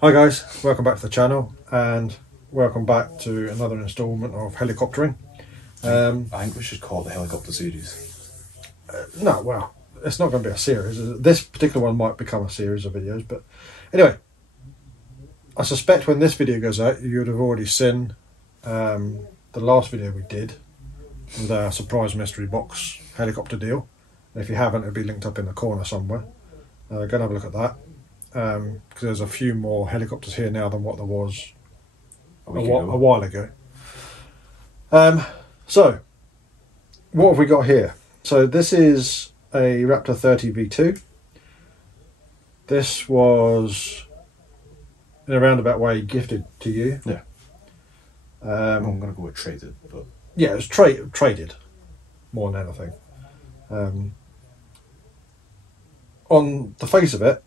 Hi guys, welcome back to the channel and welcome back to another instalment of helicoptering. I think we should call it the helicopter series. No, well, it's not going to be a series. This particular one might become a series of videos, but anyway, I suspect when this video goes out you would have already seen the last video we did with our surprise mystery box helicopter deal. And if you haven't, it'll be linked up in the corner somewhere. Go and have a look at that. Because there's a few more helicopters here now than what there was a while ago. So, what have we got here? So this is a Raptor 30 V2. This was, in a roundabout way, gifted to you. Yeah. I'm going to go with traded, but... Yeah, it was traded, more than anything. On the face of it,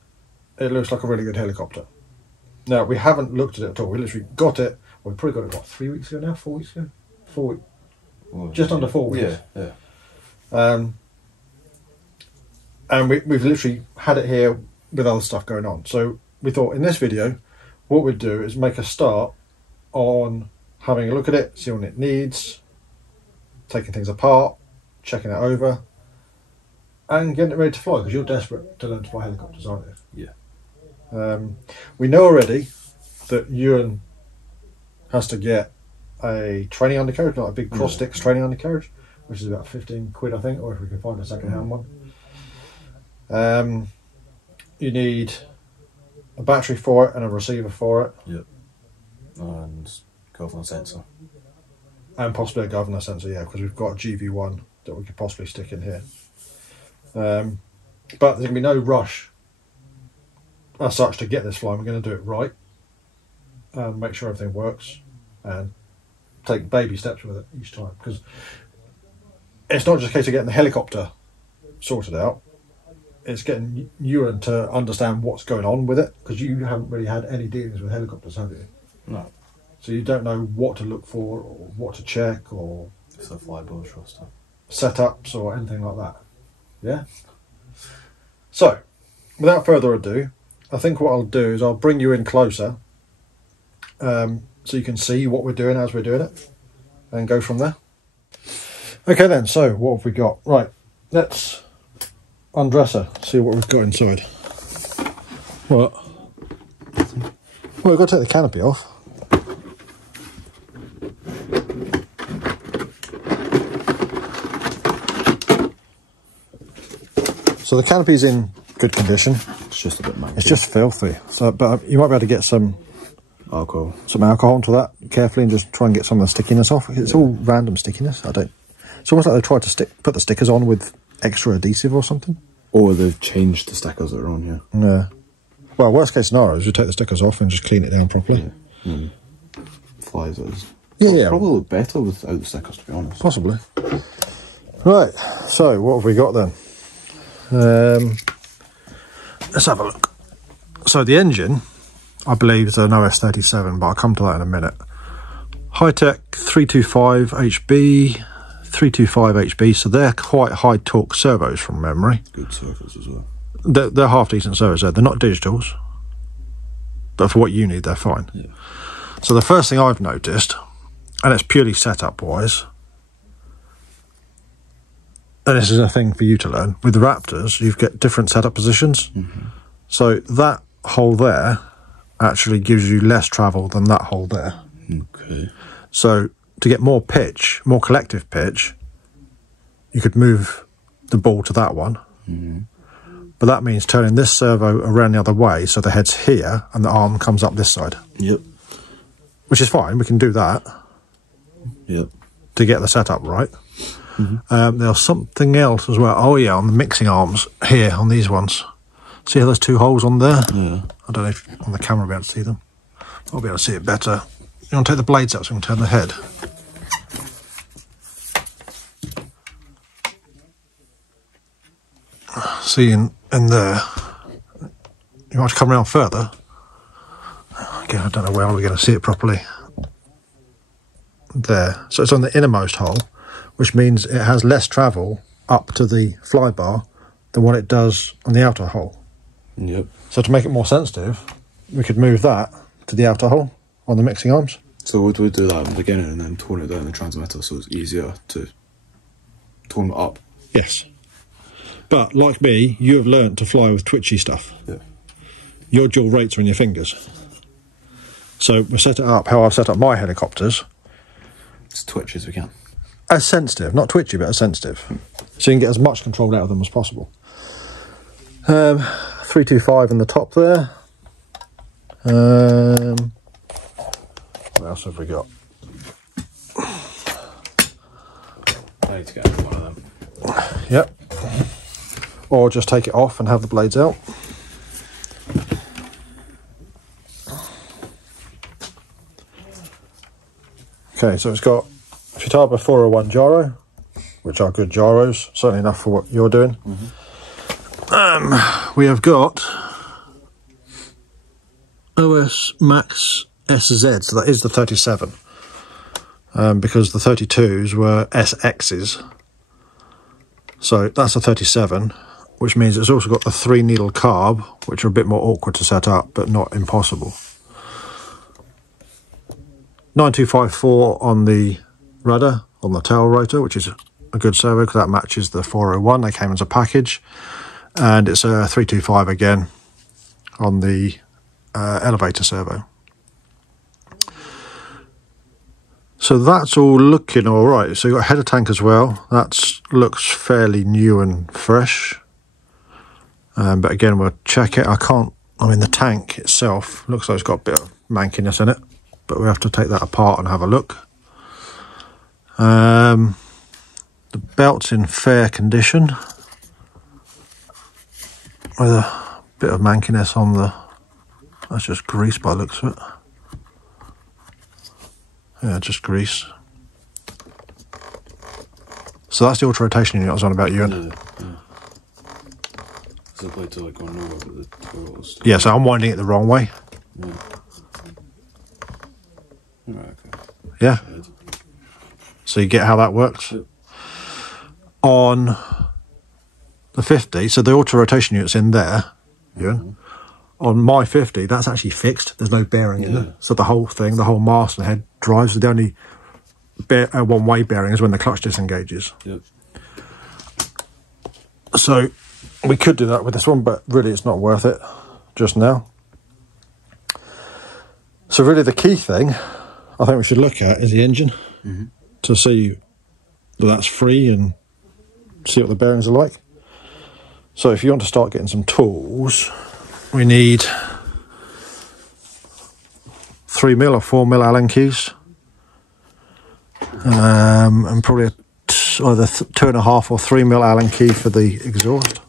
it looks like a really good helicopter. Now, we haven't looked at it at all. We literally got it, well, we probably got it, what, 3 weeks ago now? 4 weeks ago? 4 weeks. Well, just under 4 weeks. Yeah. And we've literally had it here with other stuff going on. So we thought in this video, what we'd do is make a start on having a look at it, see what it needs, taking things apart, checking it over, and getting it ready to fly, because you're desperate to learn to fly helicopters, aren't you? Yeah. We know already that Ewan has to get a training undercarriage, like a big cross sticks training undercarriage, which is about 15 quid, I think, or if we can find a second-hand one. You need a battery for it and a receiver for it. Yep. And governor sensor. And possibly a governor sensor, yeah, because we've got a GV1 that we could possibly stick in here. But there's going to be no rush as such to get this flying. We're going to do it right and make sure everything works and take baby steps with it each time, because it's not just a case of getting the helicopter sorted out, it's getting Ewan to understand what's going on with it, because you haven't really had any dealings with helicopters, have you? No. So you don't know what to look for or what to check or it's a flyboard or stuff, setups or anything like that. Yeah. So without further ado, I think what I'll do is I'll bring you in closer so you can see what we're doing as we're doing it and go from there. Okay then, so what have we got? Right, let's undress her, see what we've got inside. What? Well, we've got to take the canopy off. So the canopy's in good condition. It's just a bit manky. It's just filthy. So, but you might be able to get some alcohol onto that carefully and just try and get some of the stickiness off. It's all random stickiness. It's almost like they tried to put the stickers on with extra adhesive or something. Or they've changed the stickers that are on here. Yeah. Well, worst case scenario is you take the stickers off and just clean it down properly. Yeah. Flies as. Yeah. Probably look better without the stickers, to be honest. Possibly. Right. So what have we got then? Let's have a look. So the engine, I believe, is an OS37, but I'll come to that in a minute. High-tech 325 HB, 325 HB, so they're quite high torque servos from memory. Good servos as well. They're half decent servos there. They're not digitals, but for what you need, they're fine. Yeah. So the first thing I've noticed, and it's purely setup-wise, and this is a thing for you to learn, with the Raptors, you get different setup positions. So that hole there actually gives you less travel than that hole there. Okay. So to get more pitch, more collective pitch, you could move the ball to that one. But that means turning this servo around the other way, so the head's here and the arm comes up this side. Yep. Which is fine, we can do that. Yep. To get the setup right. There's something else as well. Oh yeah, on the mixing arms here, on these ones. See how there's two holes on there? Yeah. I don't know if on the camera we'll be able to see them. I'll be able to see it better. You want to take the blades out so we can turn the head? See in there. You want to come around further? Again, I don't know where we're going to see it properly. There. So it's on the innermost hole, which means it has less travel up to the flybar than what it does on the outer hole. Yep. So to make it more sensitive, we could move that to the outer hole on the mixing arms. So would we do that in the beginning and then tone it down the transmitter so it's easier to tone it up? Yes. But like me, you have learnt to fly with twitchy stuff. Yeah. Your dual rates are in your fingers. So we set it up how I've set up my helicopters. As twitchy as we can. As sensitive, not twitchy, but as sensitive. So you can get as much control out of them as possible. 325 in the top there. What else have we got? I need to get one of them. Yep. Or just take it off and have the blades out. Okay, so it's got Futaba 401 gyro, which are good gyros, certainly enough for what you're doing. We have got OS Max SZ, so that is the 37, because the 32s were SXs. So that's a 37, which means it's also got the 3 needle carb, which are a bit more awkward to set up, but not impossible. 9254 on the rudder, on the tail rotor, which is a good servo because that matches the 401. They came as a package. And it's a 325 again on the elevator servo. So that's all looking all right. So you've got a header tank as well. That looks fairly new and fresh. But again, we'll check it. I mean, the tank itself looks like it's got a bit of mankiness in it, but we have to take that apart and have a look. The belt's in fair condition, with a bit of mankiness on the... That's just grease by the looks of it. Yeah, just grease. So that's the auto rotation unit I was on about, Ewan. So I played to like going over with the twirls. Yeah, so I'm winding it the wrong way. Yeah. Right, okay. Yeah. So you get how that works? Yep. On the 50, so the auto rotation unit's in there, Ewan. On my 50, that's actually fixed. There's no bearing in it. So the whole thing, the whole mast and head drives. The only one-way bearing is when the clutch disengages. Yep. So we could do that with this one, but really it's not worth it just now. So really the key thing I think we should look at is the engine to see that that's free and see what the bearings are like. So if you want to start getting some tools, we need 3mm or 4mm Allen keys, and probably either 2.5 or 3mm Allen key for the exhaust.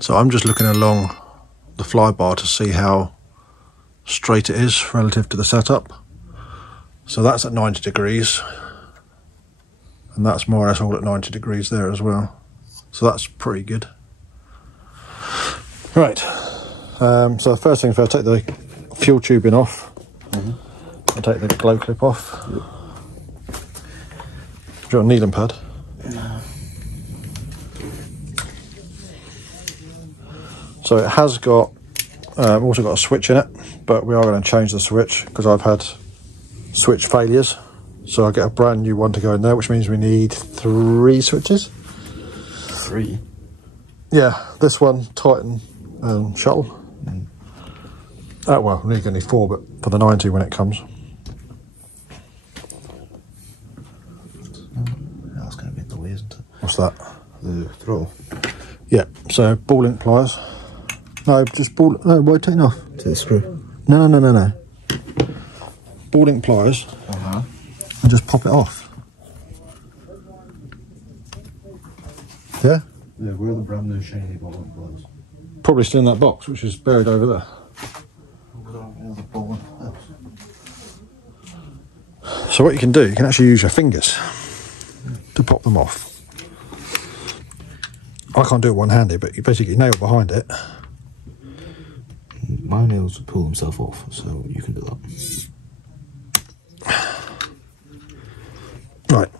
So I'm just looking along the flybar to see how straight it is relative to the setup. So that's at 90 degrees, and that's more or less all at 90 degrees there as well. So that's pretty good. Right, so the first thing first, take the fuel tubing off and take the glow clip off. Do you want a needle pad? No. So it has got, also got a switch in it, but we are going to change the switch because I've had switch failures. So I'll get a brand new one to go in there, which means we need 3 switches. 3? Yeah, this one, Titan and Shuttle. Well, we're going to need 4, but for the 90 when it comes. That's going to be the way, isn't it? What's that? The throttle. Yeah, so ball link pliers. No, just ball. No, why take it off? To the screw. No. Ball link pliers. And just pop it off. Yeah? Yeah, where are the brand new shiny ball link pliers? Probably still in that box, which is buried over there. So what you can do, you can actually use your fingers to pop them off. I can't do it one-handed, but you basically nail behind it. Mine able to pull himself off, so you can do that. Right.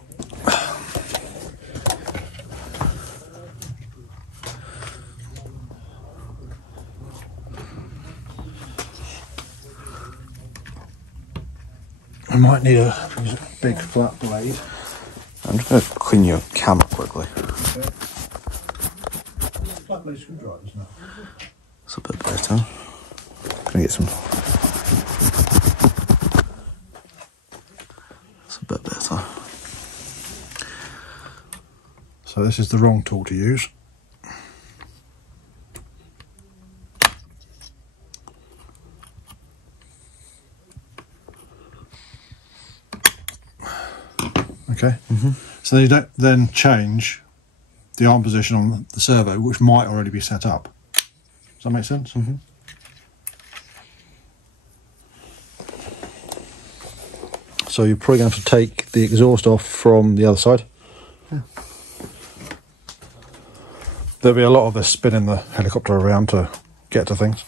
I might need a big flat blade. I'm just going to clean your camera quickly. Okay. Flat blade screwdrivers now. It's a bit better. Gonna get some. It's a bit better. So this is the wrong tool to use. Okay. So you don't then change the arm position on the servo, which might already be set up. Does that make sense? So you're probably going to have to take the exhaust off from the other side. Yeah. There'll be a lot of us spinning the helicopter around to get to things.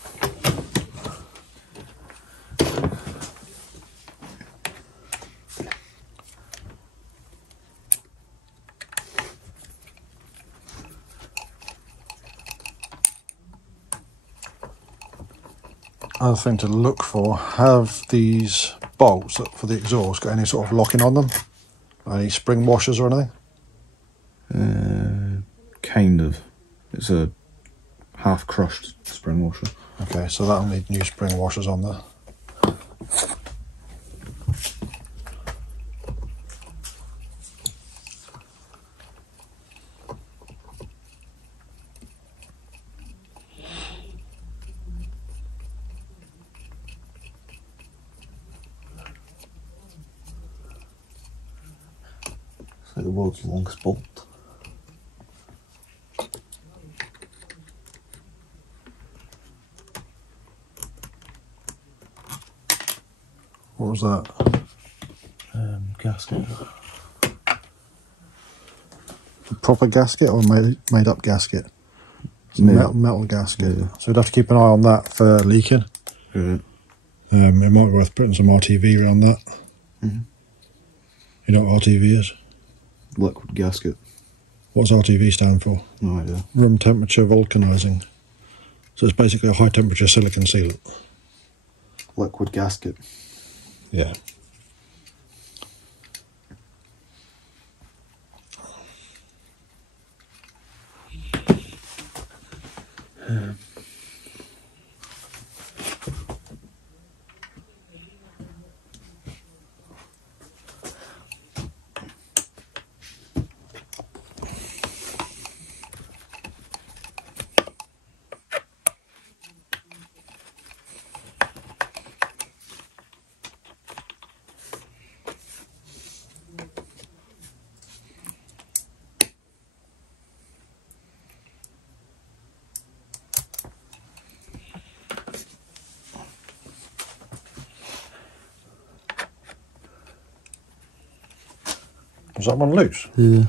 Other thing to look for, have these bolts for the exhaust got any sort of locking on them? Any spring washers or anything? Kind of. It's a half crushed spring washer. Okay, so that'll need new spring washers on there. It's like the world's longest bolt. What was that? Gasket. A proper gasket or made up gasket? It's a metal gasket. Yeah. So we'd have to keep an eye on that for leaking. Yeah. It might be worth putting some RTV around that. You know what RTV is? Liquid gasket. What's RTV stand for? No idea. Room temperature vulcanizing. So it's basically a high temperature silicon sealant. Liquid gasket. Yeah. Was that one loose? Yeah.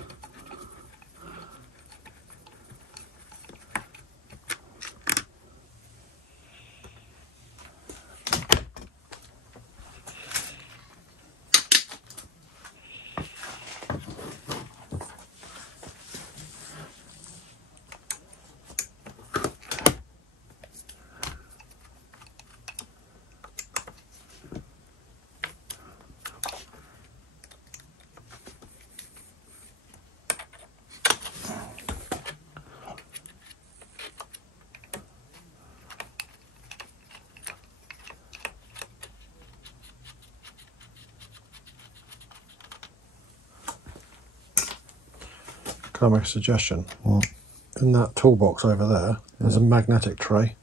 Can I make a suggestion? What? In that toolbox over there, there's a magnetic tray.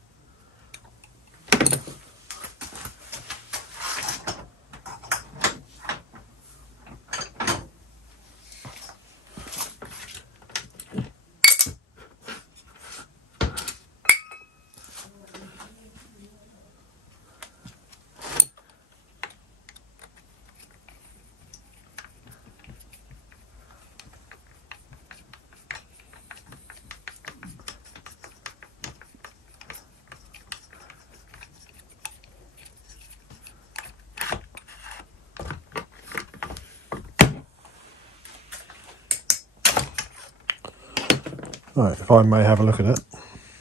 Right, if I may have a look at it,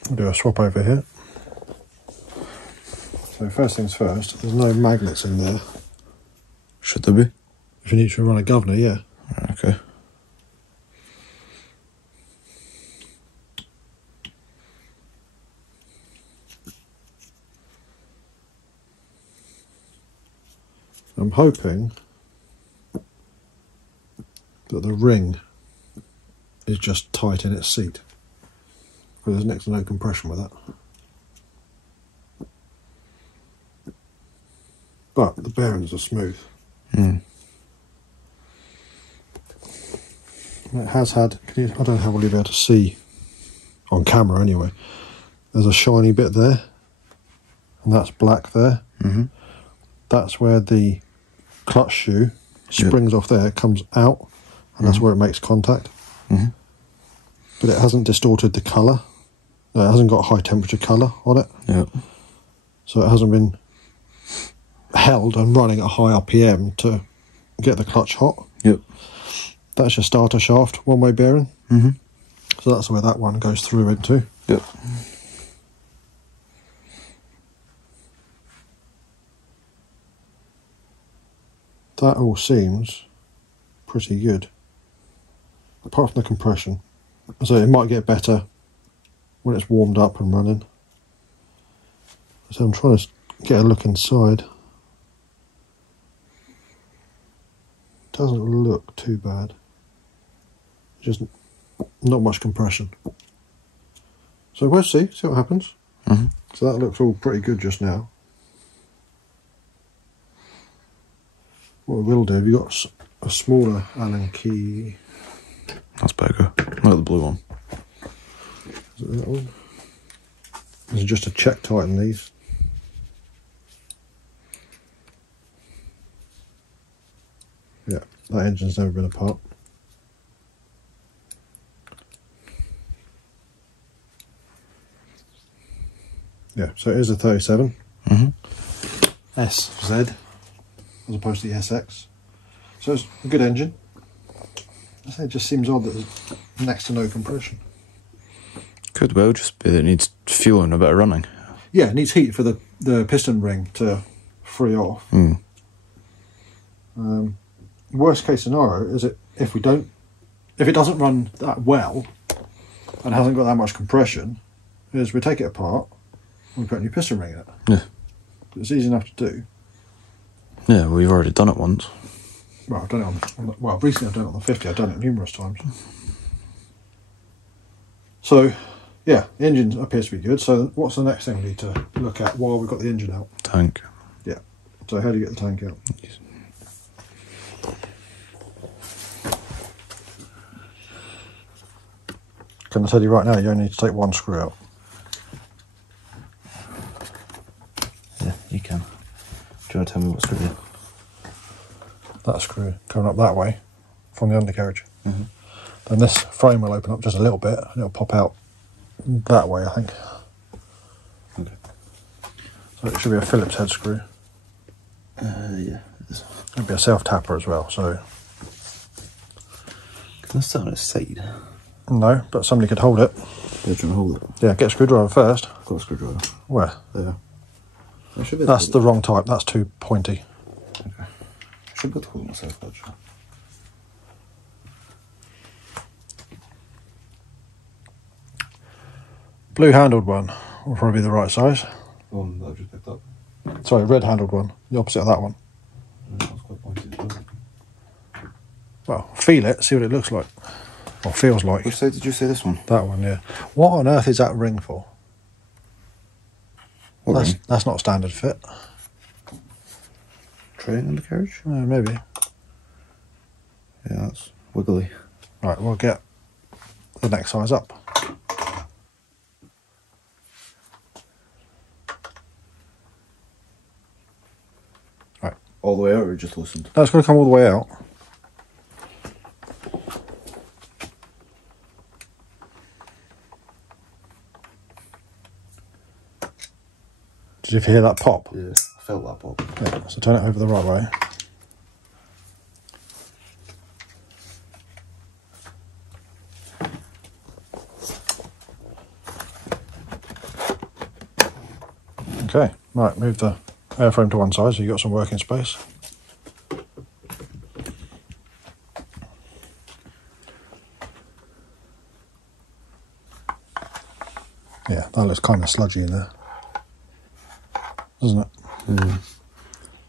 I'll do a swap over here. So first things first, there's no magnets in there. Should there be? If you need to run a governor, yeah. Okay. I'm hoping that the ring is just tight in its seat, because there's next to no compression with that. But the bearings are smooth. Mm. It has had, I don't know how well you'll be able to see on camera anyway, there's a shiny bit there, and that's black there. Mm-hmm. That's where the clutch shoe springs off there, comes out, and that's where it makes contact. Mm-hmm. But it hasn't distorted the colour. No, it hasn't got high temperature colour on it. Yep. So it hasn't been held and running at high RPM to get the clutch hot. Yep. That's your starter shaft, one-way bearing. Mm-hmm. So that's where that one goes through into. Yep. That all seems pretty good, apart from the compression. So it might get better when it's warmed up and running. So I'm trying to get a look inside. Doesn't look too bad. Just not much compression. So we'll see what happens. Mm-hmm. So that looks all pretty good just now. What we will do, have you got a smaller Allen key? That's bigger. Look at the blue one. Is it that one? This is just a check tighten these. Yeah, that engine's never been apart. Yeah, so it is a 37. Mm-hmm. SZ as opposed to the SX. So it's a good engine. I say it just seems odd that there's next to no compression. Could well just be that it needs fuel and a bit of running. Yeah, it needs heat for the piston ring to free off. Mm. Worst case scenario is if it doesn't run that well and hasn't got that much compression, is we take it apart and we put a new piston ring in it. Yeah. It's easy enough to do. Yeah, well, you've already done it once. Well, I've done it well, recently I've done it on the 50. I've done it numerous times. So, yeah, the engine appears to be good. So what's the next thing we need to look at while we've got the engine out? Tank. Yeah. So how do you get the tank out? Can I tell you right now, you only need to take one screw out. Yeah, you can. Do you want to tell me what screw it is? That screw coming up that way from the undercarriage. Mm-hmm. Then this frame will open up just a little bit and it'll pop out that way, I think. Okay. So it should be a Phillips head screw. Yeah. It'll be a self-tapper as well, so... Can I sit on its side? No, but somebody could hold it. Yeah, trying to hold it. Yeah, get a screwdriver first. I've got a screwdriver. Where? There. I should be That's the wrong type, that's too pointy. Okay. I should be able to hold it myself, actually. Blue handled one will probably be the right size. The one that I've just picked up. Sorry, red handled one, the opposite of that one. That's quite pointy as well. Well, feel it, see what it looks like. Or feels like. Which side did you say this one? That one, yeah. What on earth is that ring for? What ring? That's not standard fit. Train undercarriage? Maybe. Yeah, that's wiggly. Right, we'll get the next size up. Right. All the way out or just loosened? No, it's going to come all the way out. Did you hear that pop? Yeah, I felt that pop. Yeah, so turn it over the right way. Okay, right, move the airframe to one side so you've got some working space. Yeah, that looks kind of sludgy in there, doesn't it? Yeah.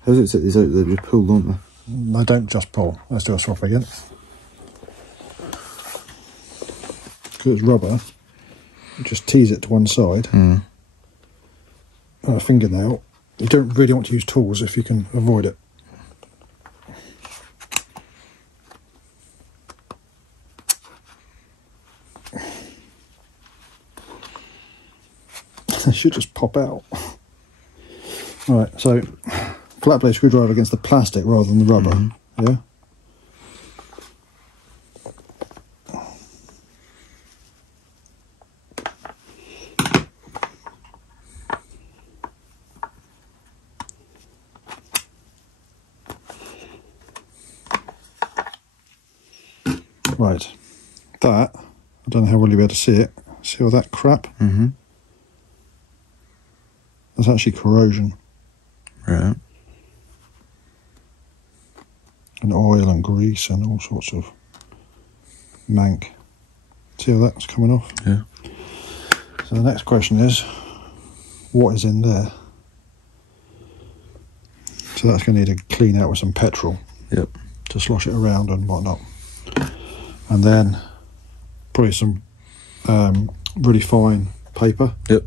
How's it set these out? They just pull, don't they? They don't just pull. Let's do a swap again. Because it's rubber, you just tease it to one side. Mm. A fingernail. You don't really want to use tools if you can avoid it. It should just pop out. Right, so flat blade screwdriver against the plastic rather than the rubber. Mm-hmm. Yeah. Right, that, I don't know how well you'll be able to see it. See all that crap? Mm-hmm. That's actually corrosion. Right. And oil and grease and all sorts of mank. See how that's coming off? Yeah. So the next question is, what is in there? So that's going to need to clean out with some petrol. Yep. To slosh it around and whatnot. And then probably some really fine paper. Yep.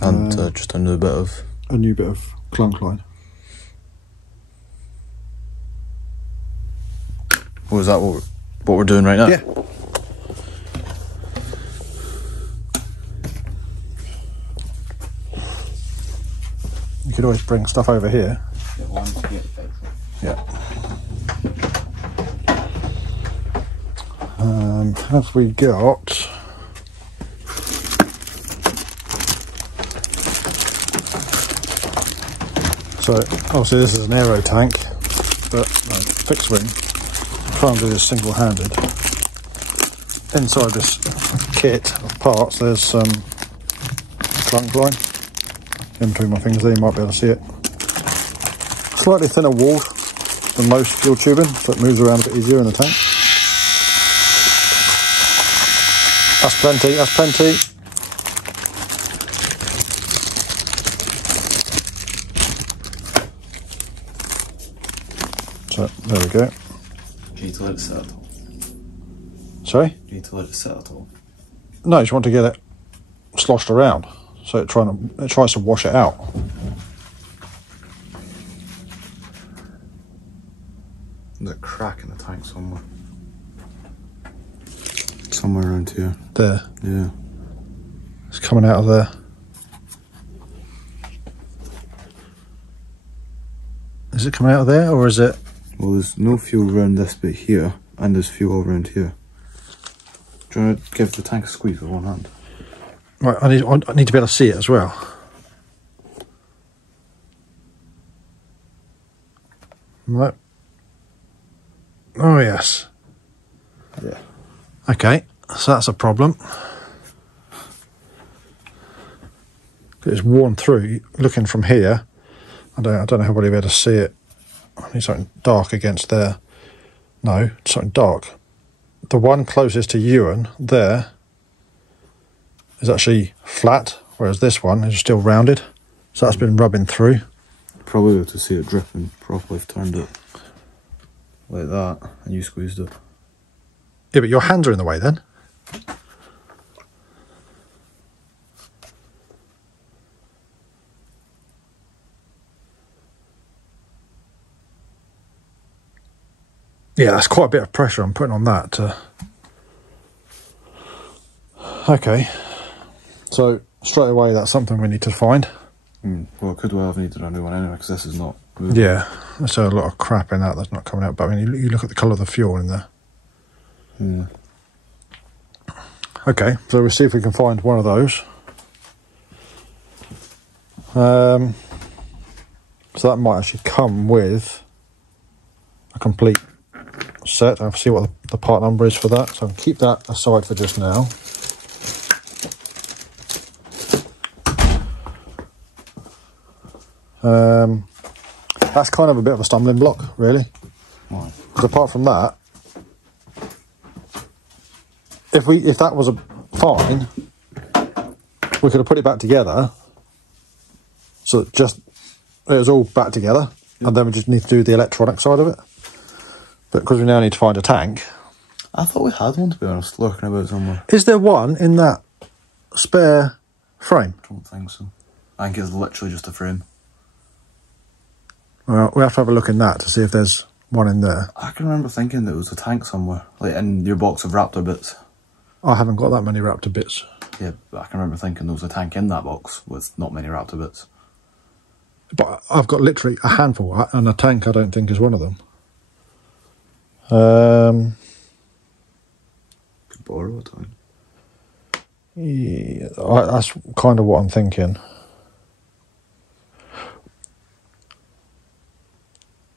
And just a new bit of clunk line. Was that what we're doing right now? Yeah. You could always bring stuff over here. Yeah. Have we got? So obviously this is an aero tank, but fixed wing. Try and do this single-handed. Inside this kit of parts, there's some clunk line in between my fingers there. You might be able to see it. Slightly thinner walled than most fuel tubing, so it moves around a bit easier in the tank. That's plenty, that's plenty. So, there we go. Do you need to let it set at all? Sorry? Do you need to let it set at all? No, you just want to get it sloshed around, so it tries to wash it out. There's a crack in the tank somewhere. Somewhere around here. There. Yeah. It's coming out of there. Is it coming out of there, or is it? Well, there's no fuel around this bit here, and there's fuel all around here. Do you want to give the tank a squeeze with one hand? Right, I need to be able to see it as well. Right. Oh yes. Yeah. Okay, so that's a problem. It's worn through. Looking from here, I don't know how well you'll be able to see it. I need something dark against there. No, something dark. The one closest to Ewan there is actually flat, whereas this one is still rounded. So that's been rubbing through. Probably able to see it dripping properly if turned it like that and you squeezed it. Yeah, but your hands are in the way then. Yeah, that's quite a bit of pressure I'm putting on that. Okay, so straight away that's something we need to find. Well, it could well have needed a new one anyway, because this is not moving. Yeah, there's a lot of crap in that that's not coming out, but I mean, you look at the colour of the fuel in there. Yeah. Okay, so we'll see if we can find one of those. So that might actually come with a complete set. I'll see what the part number is for that, so I'll keep that aside for just now. That's kind of a bit of a stumbling block, really. Why? Because apart from that, if that was fine, we could have put it back together. So it was all back together, and then we just need to do the electronic side of it. But because we now need to find a tank. I thought we had one, to be honest, lurking about somewhere. Is there one in that spare frame? I don't think so. I think it's literally just a frame. Well, we have to have a look in that to see if there's one in there. I can remember thinking there was a tank somewhere, like in your box of Raptor bits. I haven't got that many Raptor bits. Yeah, but I can remember thinking there was a tank in that box with not many Raptor bits. But I've got literally a handful, and a tank I don't think is one of them. Could borrow a tank. Yeah, that's kind of what I'm thinking.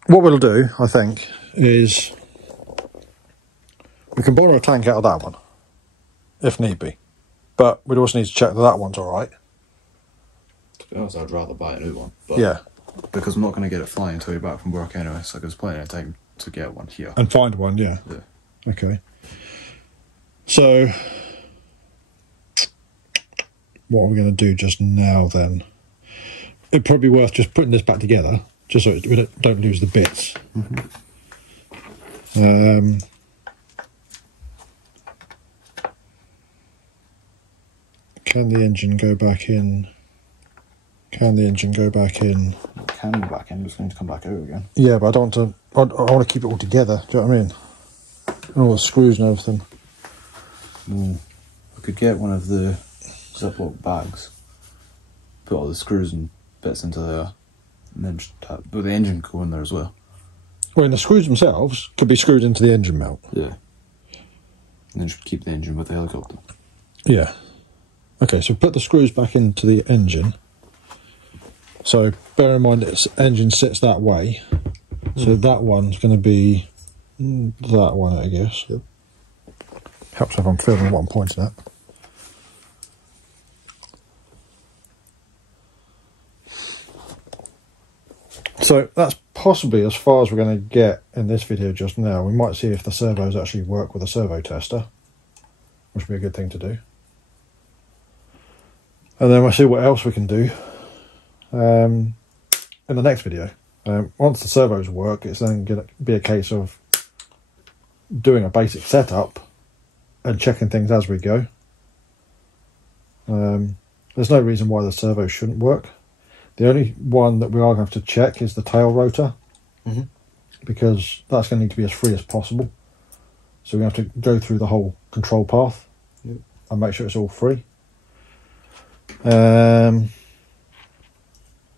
What we'll do, I think, is we can borrow a tank out of that one, if need be. But we'd also need to check that that one's alright. To be honest, I'd rather buy a new one. But Yeah. Because I'm not going to get it flying until you're back from work anyway, so there's plenty of time to get one here. And find one, yeah. Yeah. Okay. So, what are we going to do just now then? It'd probably be worth just putting this back together, just so we don't lose the bits. Can the engine go back in? Can the engine go back in? It can go back in, just going to come back out again. Yeah, but I don't want to. I want to keep it all together. Do you know what I mean? And all the screws and everything. I could get one of the Ziploc bags, put all the screws and bits into there, and then just put the engine go in there as well. Well, and the screws themselves could be screwed into the engine mount. Yeah. And then just keep the engine with the helicopter. Yeah. Okay, so put the screws back into the engine. So bear in mind its engine sits that way. So that one's going to be that one, I guess. Yep. Helps if I'm filming what I'm pointing at. So that's possibly as far as we're going to get in this video just now. We might see if the servos actually work with a servo tester, which would be a good thing to do. And then we'll see what else we can do in the next video. Once the servos work, it's then going to be a case of doing a basic setup and checking things as we go. There's no reason why the servo shouldn't work. The only one that we are going to have to check is the tail rotor, because that's going to need to be as free as possible. So we have to go through the whole control path and make sure it's all free.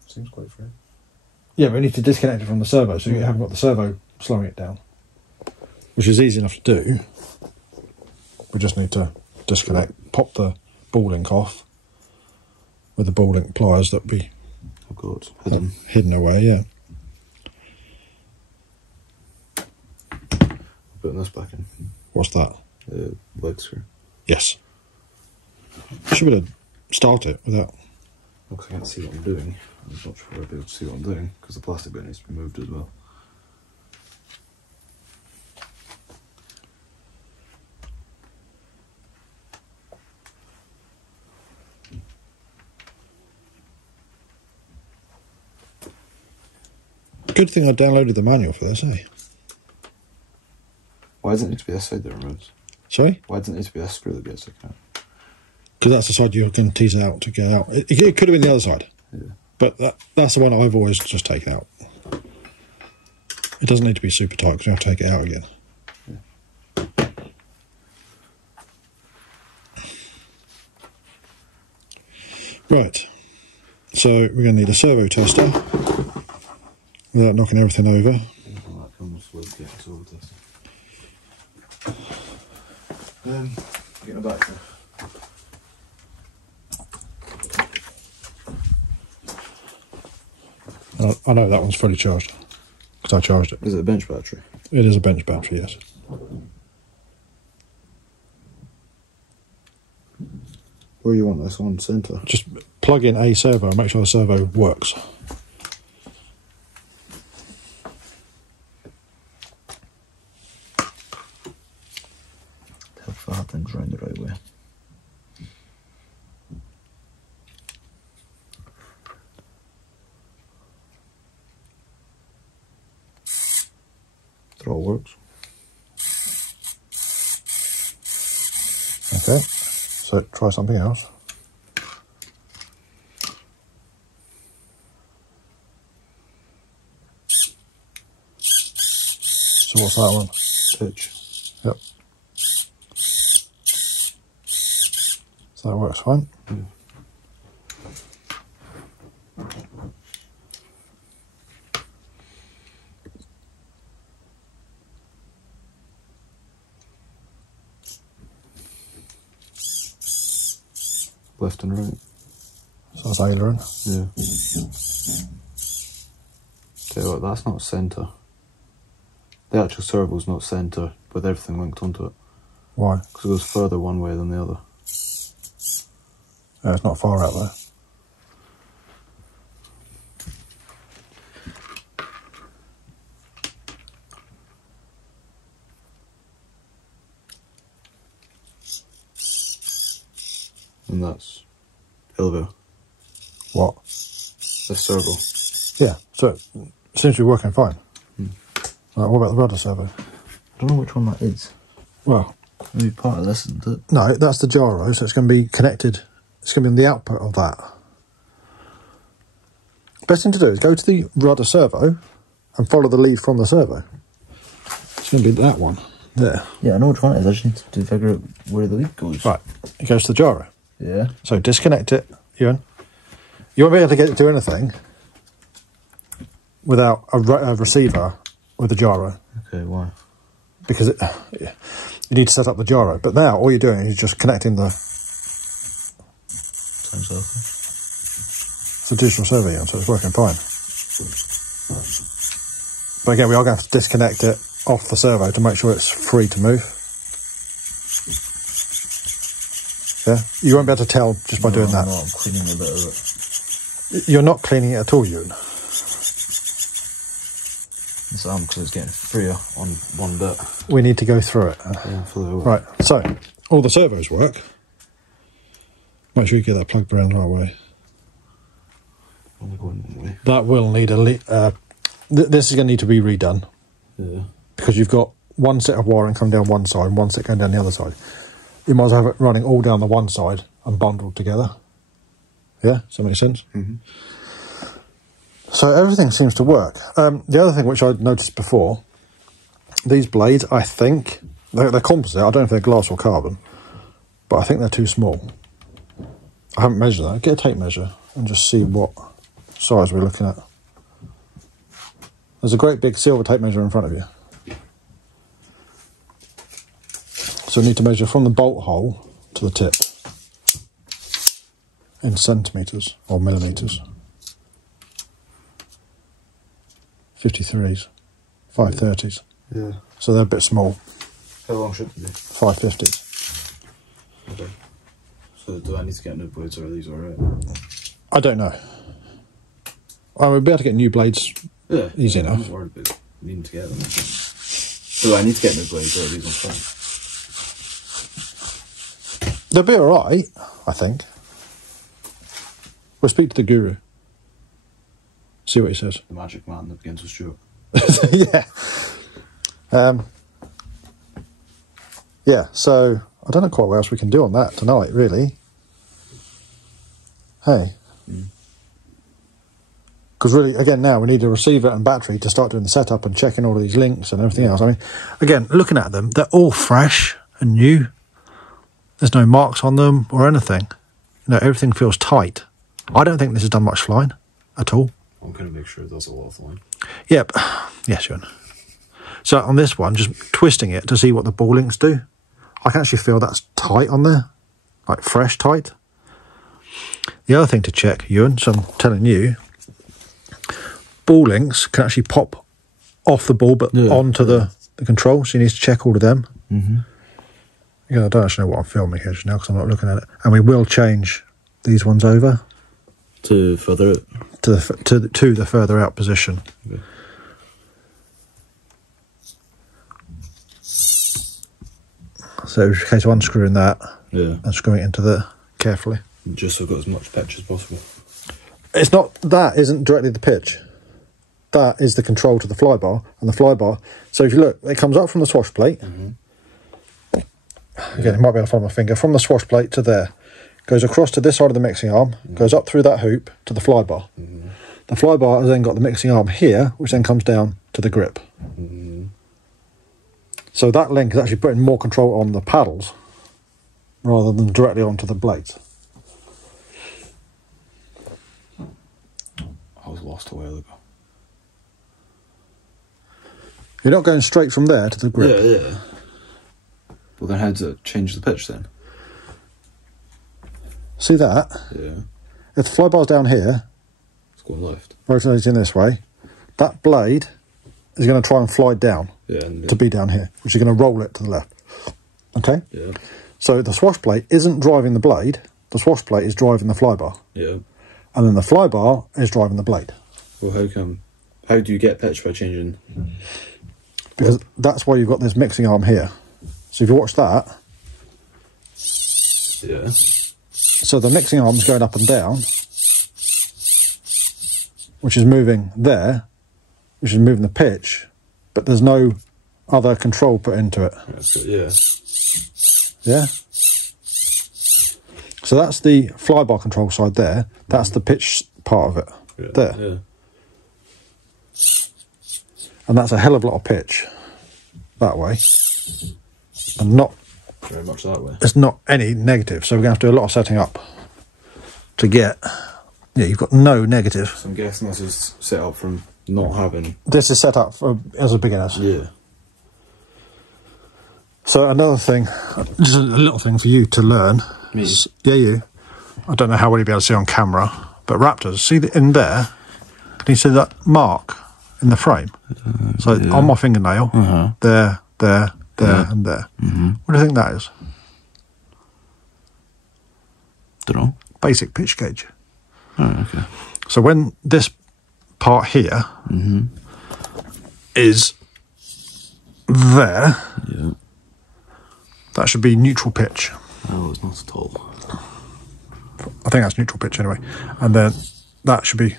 Seems quite free. Yeah, but we need to disconnect it from the servo, so you haven't got the servo slowing it down, which is easy enough to do. We just need to disconnect, pop the ball link off with the ball link pliers that we got hidden away. Yeah. Putting this back in. What's that? Leg screw. Yes. Should be able to start it without. Because I can't see what I'm doing. I'm not sure I'll be able to see what I'm doing because the plastic bit needs to be moved as well. Good thing I downloaded the manual for this, eh? Why doesn't it need to be this side that removes? Sorry? Why doesn't it need to be this screw that gets taken out? Because that's the side you're going to tease out to get out. It could have been the other side. Yeah. But that's the one I've always just taken out. It doesn't need to be super tight because you have to take it out again. Yeah. Right. So we're going to need a servo tester without knocking everything over. That comes with getting servo tester. Getting a battery. I know that one's fully charged because I charged it. Is it a bench battery? It is a bench battery, yes. Where do you want this on centre? Just plug in a servo and make sure the servo works. if I had things round the right way. It all works. Okay, so try something else. So what's that one? Pitch. Yep. So that works fine. Left and right. So that's aileron. Yeah. Tell you what, that's not centre. The actual servo's not centre, with everything linked onto it. Why? Because it goes further one way than the other. It's not far out there. And that's elevator. What? The servo. Yeah, so it seems to be working fine. Right, what about the rudder servo? I don't know which one that is. Well, Maybe part of this, isn't it? no, that's the gyro, so it's going to be connected. It's going to be on the output of that. Best thing to do is go to the rudder servo and follow the lead from the servo. It's going to be that one there. Yeah, I know which one it is. I just need to figure out where the lead goes. Right, it goes to the gyro. Yeah. So disconnect it, Ewan. You won't be able to get it to anything without a receiver with a gyro. Okay, why? Because you need to set up the gyro. But now all you're doing is just connecting the Sounds okay. it's a digital servo, Ewan, so it's working fine. But again, we are going to have to disconnect it off the servo to make sure it's free to move. Yeah, you won't be able to tell just by doing that. No, I'm cleaning a bit of it. You're not cleaning it at all, Ewan. Yes, I am, because it's getting freer on one bit. We need to go through it. Yeah, fully over. Right, so all the servos work. Make sure you get that plugged around the right way. Only going one way. That will need this is going to need to be redone. Yeah. Because you've got one set of wiring coming down one side and one set going down the other side. You might as well have it running all down the one side and bundled together. Yeah, does that make sense? Mm-hmm. So everything seems to work. The other thing which I'd noticed before, these blades, I think, they're composite. I don't know if they're glass or carbon, but I think they're too small. I haven't measured that. Get a tape measure and just see what size we're looking at. There's a great big silver tape measure in front of you. So we need to measure from the bolt hole to the tip in centimetres or millimetres. 53s, 530s. Yeah. So they're a bit small. How long should they be? 550s. Okay. So do I need to get new blades, or are these alright? I don't know. We'll be able to get new blades Yeah. easy I'm enough. not worried about needing to get them. Do I need to get new blades, or are these on fine? They'll be alright, I think. We'll speak to the guru. See what he says. The magic man that begins with Stuart. Yeah. Yeah, so I don't know quite what else we can do on that tonight, really. Hey. Because really, again, now we need a receiver and battery to start doing the setup and checking all of these links and everything else. I mean, again, looking at them, they're all fresh and new. There's no marks on them or anything. You know, everything feels tight. I don't think this has done much flying at all. I'm going to make sure it does a lot of flying. Yep. Yeah, sure. So on this one, just twisting it to see what the ball links do. I can actually feel that's tight on there. Like fresh tight. The other thing to check, Ewan, so I'm telling you, ball links can actually pop off the ball but onto the control. So you need to check all of them. Mm-hmm. Again, I don't actually know what I'm filming here just now because I'm not looking at it. And we will change these ones over. To further it? To the further out position. Okay. So it was a case of unscrewing that and screwing it into the carefully. Just so I've got as much pitch as possible. It's not, that isn't directly the pitch. That is the control to the flybar, and the flybar. So if you look, it comes up from the swash plate. Again, it might be able to follow my finger. From the swash plate to there. Goes across to this side of the mixing arm, goes up through that hoop to the flybar. The flybar has then got the mixing arm here, which then comes down to the grip. So that link is actually putting more control on the paddles rather than directly onto the blades. I was lost a while ago. You're not going straight from there to the grip. Yeah. Well, then how does it change the pitch then? See that? Yeah. If the flybar's down here, It's going left. rotating this way, that blade is going to try and fly down to be down here, which is going to roll it to the left. Okay? Yeah. So the swash plate isn't driving the blade, the swash plate is driving the flybar. Yeah. And then the flybar is driving the blade. Well, how come? How do you get pitch by changing? Because that's why you've got this mixing arm here. So if you watch that, Yeah. so the mixing arm's going up and down, which is moving there, which is moving the pitch, but there's no other control put into it. That's good, yeah. Yeah? So that's the flybar control side there. That's the pitch part of it. There. Yeah. And that's a hell of a lot of pitch that way. And not Very much that way. it's not any negative, so we're going to have to do a lot of setting up to get, yeah, you've got no negative. So I'm guessing this is set up from not having. This is set up for, as a beginners. Yeah. So another thing, just a little thing for you to learn. Me? Yeah, you. I don't know how well you'll be able to see on camera, but Raptors, see in there, can you see that mark in the frame? So yeah. on my fingernail, there, and there. What do you think that is? Don't know. Basic pitch gauge. Oh, okay. So when this part here is there, Yeah. that should be neutral pitch. Oh, it's not at all. I think that's neutral pitch anyway. And then that should be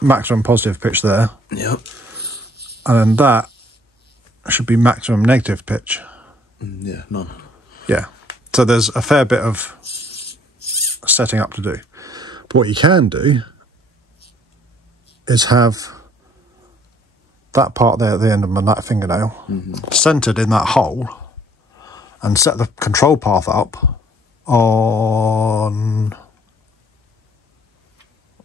maximum positive pitch there. Yep. And then that should be maximum negative pitch. Yeah, none. Yeah. So there's a fair bit of setting up to do. But what you can do is have that part there at the end of that fingernail centered in that hole and set the control path up on,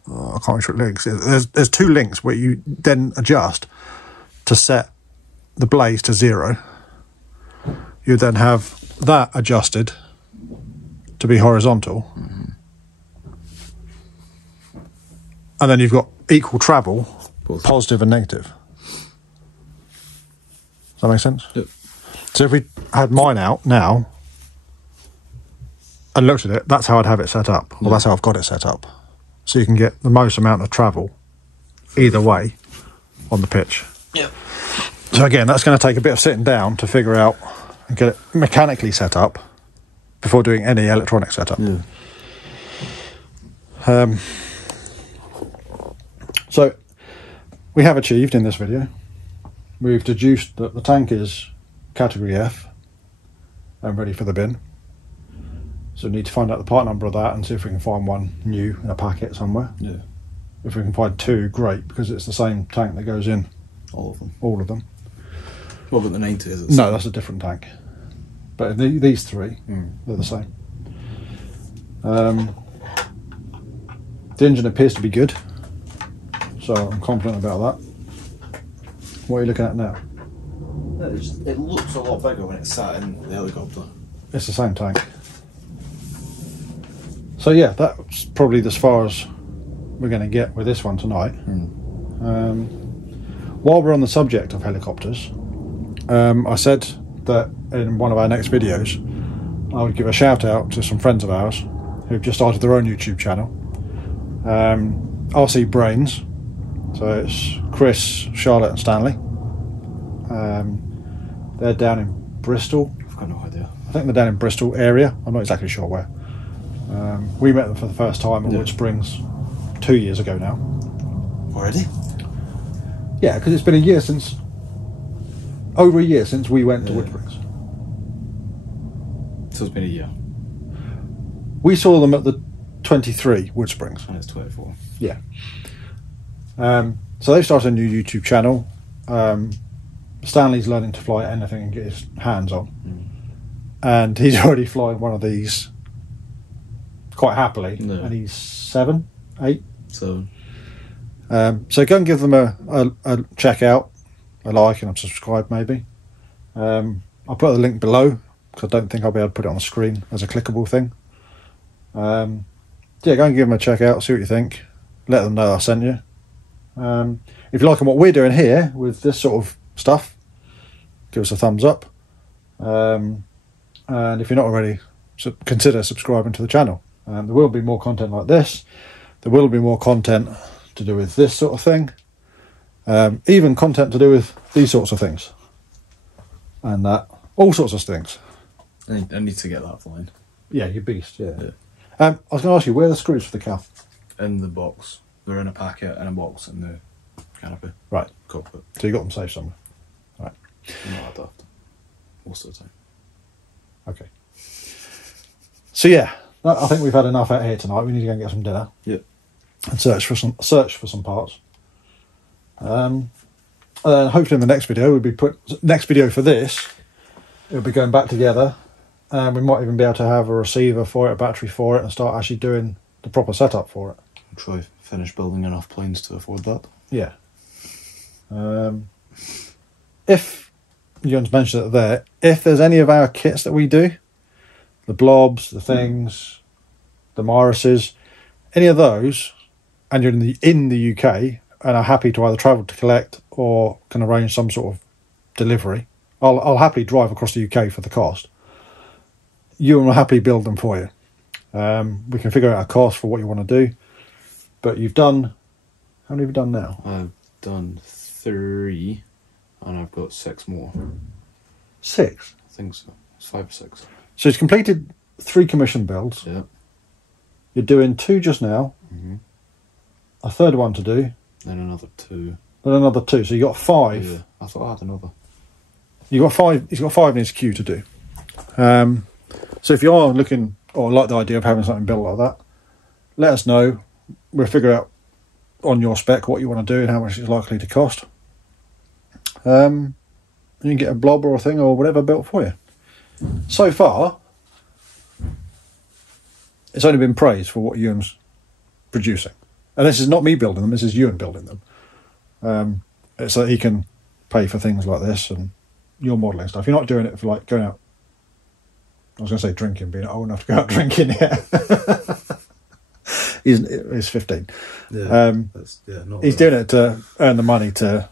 I can't remember what links. There's two links where you then adjust to set the blaze to 0. You then have that adjusted to be horizontal, and then you've got equal travel, positive and negative. Does that make sense? Yep. So if we had mine out now and looked at it, that's how I'd have it set up. Well, that's how I've got it set up. So you can get the most amount of travel either way on the pitch. Yep. So again, that's going to take a bit of sitting down to figure out and get it mechanically set up before doing any electronic setup. Yeah. So we have achieved in this video, we've deduced that the tank is category F and ready for the bin. So we need to find out the part number of that and see if we can find one new in a packet somewhere. Yeah. If we can find two, great, because it's the same tank that goes in All of them. all of them. What about the 90? Is it? No, that's a different tank. But these three, they're the same. The engine appears to be good, so I'm confident about that. What are you looking at now? It looks a lot bigger when it's sat in the helicopter. It's the same tank. So yeah, that's probably as far as we're going to get with this one tonight. While we're on the subject of helicopters, I said that in one of our next videos I would give a shout out to some friends of ours who've just started their own YouTube channel. RC Brains, so it's Chris, Charlotte and Stanley. They're down in Bristol, I've got no idea. I think they're down in Bristol area. I'm not exactly sure where. We met them for the first time at Wood Springs 2 years ago now. Already? Yeah, because it's been over a year since we went to Wood Springs. So it's been a year. We saw them at the 23 Wood Springs. And it's 24. Yeah. So they've started a new YouTube channel. Stanley's learning to fly anything and get his hands on. And he's already flying one of these quite happily. No. And he's 7, 8. So go and give them a check out, a like and a subscribe maybe. I'll put the link below because I don't think I'll be able to put it on the screen as a clickable thing. Go and give them a check out, see what you think. Let them know I sent you. If you're liking what we're doing here with this sort of stuff, give us a thumbs up. And if you're not already, consider subscribing to the channel. There will be more content like this. There will be more content to do with this sort of thing. Even content to do with these sorts of things. And that. All sorts of things. I need to get that flying. Yeah, you beast, yeah. I was going to ask you, where are the screws for the calf? In the box. They're in a packet in a box in the canopy. Right. Cockpit. So you got them safe somewhere? Right. Not that daft. Most of the time. Okay. So yeah, I think we've had enough out here tonight. We need to go and get some dinner. Yep. And search for some parts. And then hopefully in the next video next video for this, it'll be going back together, and we might even be able to have a receiver for it, a battery for it, and start actually doing the proper setup for it. I'll try finish building enough planes to afford that. Yeah. If Ewan's mentioned it there, if there's any of our kits that we do, the blobs, the things, the Myrises, any of those, and you're in the UK and are happy to either travel to collect or can arrange some sort of delivery, I'll happily drive across the UK for the cost. Ewan will happily build them for you. We can figure out a cost for what you want to do. But you've done, how many have you done now? I've done 3 and I've got 6 more. 6? I think so. It's 5 or 6. So he's completed 3 commission builds. Yeah. You're doing 2 just now. Mm-hmm. A third one to do. Then another 2. Then another 2. So you got 5. Yeah. I thought I had another. You got 5. He's got 5 in his queue to do. So if you are looking or like the idea of having something built like that, let us know. We'll figure out on your spec what you want to do and how much it's likely to cost. You can get a blob or a thing or whatever built for you. So far, it's only been praised for what Ewan's producing. And this is not me building them, this is Ewan building them. It's so that he can pay for things like this and your modelling stuff. You're not doing it for like going out, I was going to say drinking, being old enough to go out drinking yet. He's 15. Yeah, he's doing it to earn the money to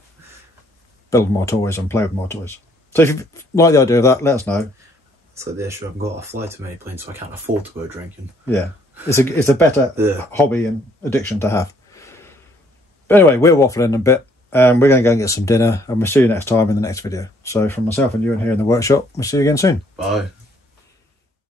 build more toys and play with more toys. So if you like the idea of that, let us know. So the issue, I've got to fly to many planes, so I can't afford to go drinking. Yeah, it's a better hobby and addiction to have. But anyway, we're waffling a bit. We're going to go and get some dinner, and we'll see you next time in the next video. So from myself and Ewan here in the workshop, we'll see you again soon. Bye.